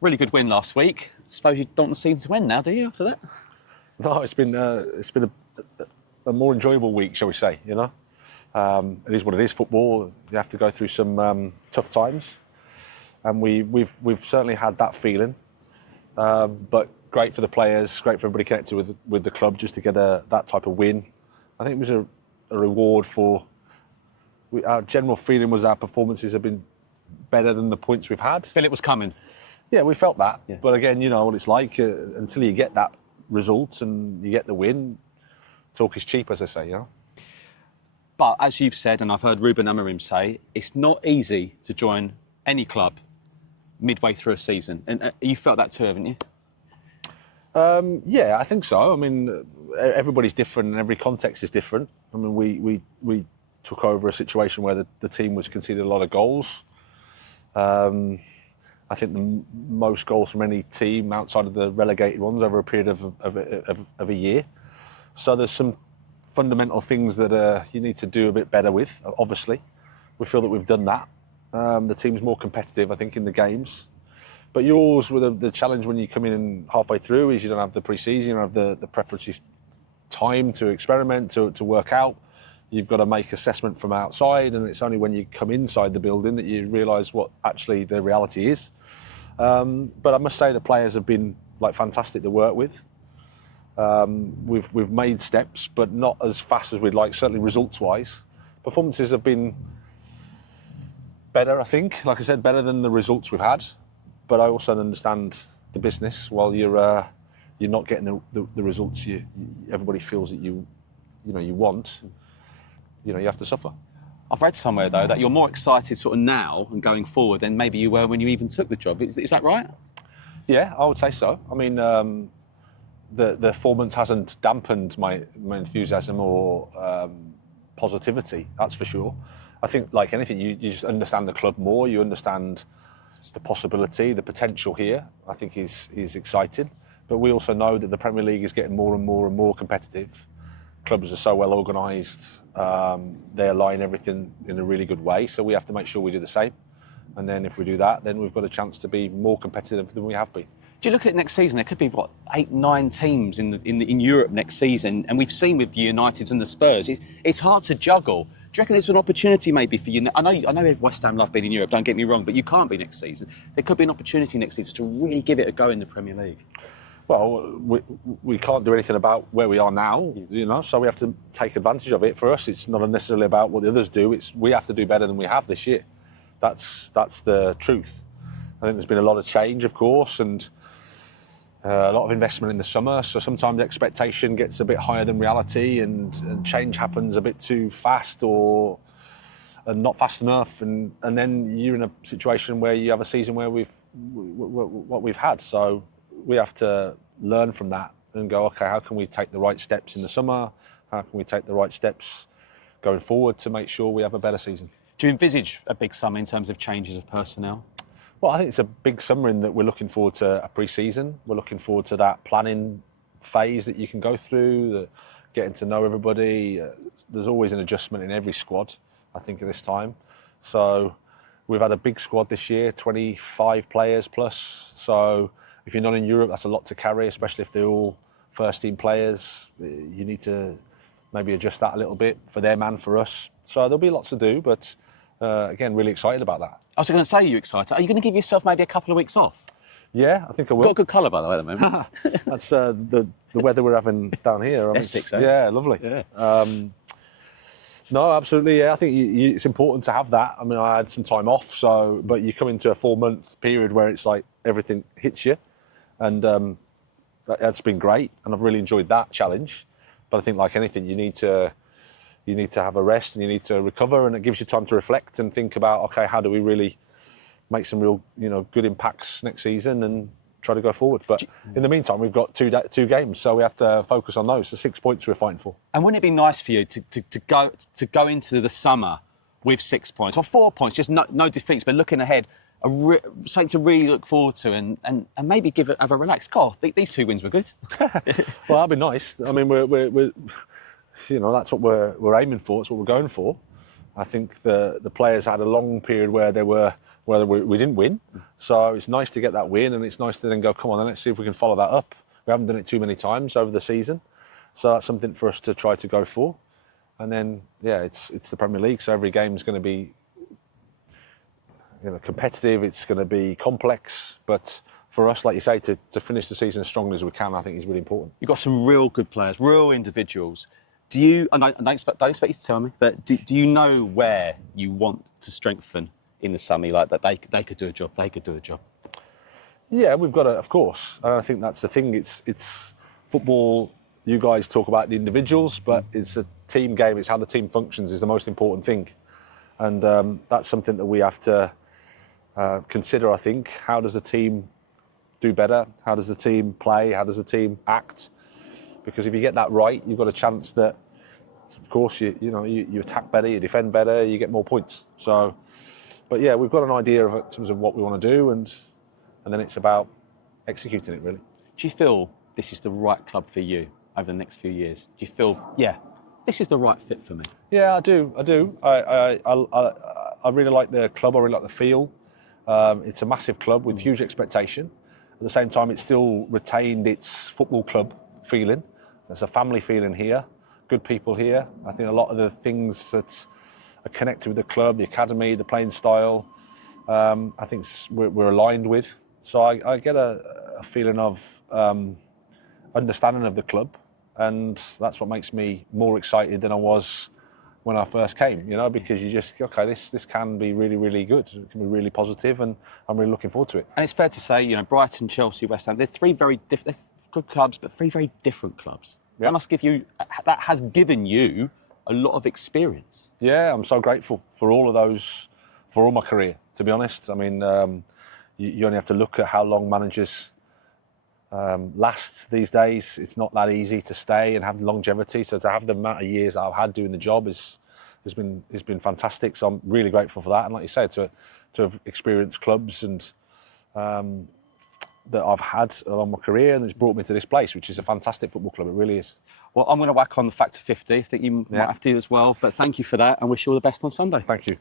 Really good win last week. Suppose you don't want the season to end now, do you, after that? No, it's been a more enjoyable week, shall we say? You know, it is what it is. Football, you have to go through some tough times, and we've certainly had that feeling. But great for the players, great for everybody connected with the club, just to get that type of win. I think it was a reward for. Our general feeling was our performances have been better than the points we've had. Feel it was coming. Yeah, we felt that. Yeah. But again, you know what it's like. Until you get that result and you get the win, talk is cheap, as they say, you know. But as you've said, and I've heard Ruben Amorim say, it's not easy to join any club midway through a season. And you felt that too, haven't you? Yeah, I think so. I mean, everybody's different and every context is different. I mean, we took over a situation where the team was conceding a lot of goals. I think the most goals from any team outside of the relegated ones over a period of a year. So there's some fundamental things that you need to do a bit better with, obviously. We feel that we've done that. The team's more competitive, I think, in the games. But you always, with the challenge when you come in halfway through, is you don't have the pre-season, you don't have the preparatory time to experiment, to work out. You've got to make assessment from outside, and it's only when you come inside the building that you realise what actually the reality is. But I must say the players have been fantastic to work with. We've made steps, but not as fast as we'd like, certainly results-wise. Performances have been better, I think. Like I said, better than the results we've had. But I also understand the business. While you're not getting the results everybody feels that you want. You have to suffer. I've read somewhere, though, that you're more excited sort of now and going forward than maybe you were when you even took the job. Is that right? Yeah, I would say so. I mean, the 4 months hasn't dampened my enthusiasm or positivity, that's for sure. I think, like anything, you just understand the club more. You understand the possibility, the potential here, I think is exciting. But we also know that the Premier League is getting more and more and more competitive. Clubs are so well organised, they align everything in a really good way, so we have to make sure we do the same. And then if we do that, then we've got a chance to be more competitive than we have been. Do you look at it next season? There could be 8, 9 teams in Europe next season, and we've seen with the Uniteds and the Spurs, it's hard to juggle. Do you reckon there's an opportunity maybe for you? I know West Ham love being in Europe. Don't get me wrong, but you can't be next season. There could be an opportunity next season to really give it a go in the Premier League. Well, we can't do anything about where we are now, so we have to take advantage of it. For us, it's not necessarily about what the others do. We have to do better than we have this year. That's the truth. I think there's been a lot of change, of course, and a lot of investment in the summer. So sometimes expectation gets a bit higher than reality, and change happens a bit too fast or not fast enough, and then you're in a situation where you have a season where what we've had. So we have to learn from that and go, okay, how can we take the right steps in the summer? How can we take the right steps going forward to make sure we have a better season? Do you envisage a big summer in terms of changes of personnel? Well, I think it's a big summer in that we're looking forward to a pre-season. We're looking forward to that planning phase that you can go through, getting to know everybody. There's always an adjustment in every squad, I think, at this time. So we've had a big squad this year, 25 players plus. So if you're not in Europe, that's a lot to carry, especially if they're all first-team players. You need to maybe adjust that a little bit for them and for us. So there'll be lots to do, but again, really excited about that. I was going to say, you're excited. Are you going to give yourself maybe a couple of weeks off? Yeah, I think I will. Got a good colour, by the way, at the moment. That's the weather we're having down here. Essex, eh? Yeah, lovely. Yeah. No, absolutely. Yeah, I think it's important to have that. I mean, I had some time off, but you come into a 4-month period where it's like everything hits you, and that's been great, and I've really enjoyed that challenge. But I think, like anything, you need to have a rest and you need to recover, and it gives you time to reflect and think about, okay, how do we really make some real, good impacts next season and try to go forward. But in the meantime, we've got two games, so we have to focus on those. So 6 points we're fighting for. And wouldn't it be nice for you to go into the summer with 6 points or 4 points, just no defeats, but looking ahead, something to really look forward to, and maybe have a relaxed. God, these 2 wins were good. Well, that'd be nice. I mean, we're that's what we're aiming for. It's what we're going for. I think the players had a long period where they were whether we didn't win. So it's nice to get that win, and it's nice to then go, come on, then let's see if we can follow that up. We haven't done it too many times over the season, so that's something for us to try to go for. And then, yeah, it's the Premier League, so every game's going to be, competitive. It's going to be complex, but for us, like you say, to finish the season as strongly as we can, I think is really important. You've got some real good players, real individuals. Do you? And I don't expect you to tell me, but do you know where you want to strengthen in the summer? Like that, they could do a job. They could do a job. Yeah, we've got to, of course. And I think that's the thing. It's football. You guys talk about the individuals, but it's a team game. It's how the team functions is the most important thing, and that's something that we have to consider. I think, how does the team do better? How does the team play? How does the team act? Because if you get that right, you've got a chance that, of course, you attack better, you defend better, you get more points. So, but yeah, we've got an idea of in terms of what we want to do, and then it's about executing it, really. Do you feel this is the right club for you over the next few years? Do you feel, yeah, this is the right fit for me? Yeah, I do. I really like the club. I really like the feel. It's a massive club with huge expectation. At the same time, it's still retained its football club feeling. There's a family feeling here, good people here. I think a lot of the things that are connected with the club, the academy, the playing style, I think we're aligned with. So I get a feeling of understanding of the club, and that's what makes me more excited than I was when I first came, because you just, okay, this can be really, really good. It can be really positive, and I'm really looking forward to it. And it's fair to say, Brighton, Chelsea, West Ham, they're three very different, good clubs, but three very different clubs. Yep. That has given you a lot of experience. Yeah, I'm so grateful for all of those, for all my career, to be honest. I mean, you only have to look at how long managers last these days. It's not that easy to stay and have longevity. So to have the amount of years that I've had doing the job has been fantastic. So I'm really grateful for that. And like you say, to have experienced clubs and that I've had along my career, and it's brought me to this place, which is a fantastic football club. It really is. Well, I'm going to whack on the factor 50. I think you might have to as well. But thank you for that, and wish you all the best on Sunday. Thank you.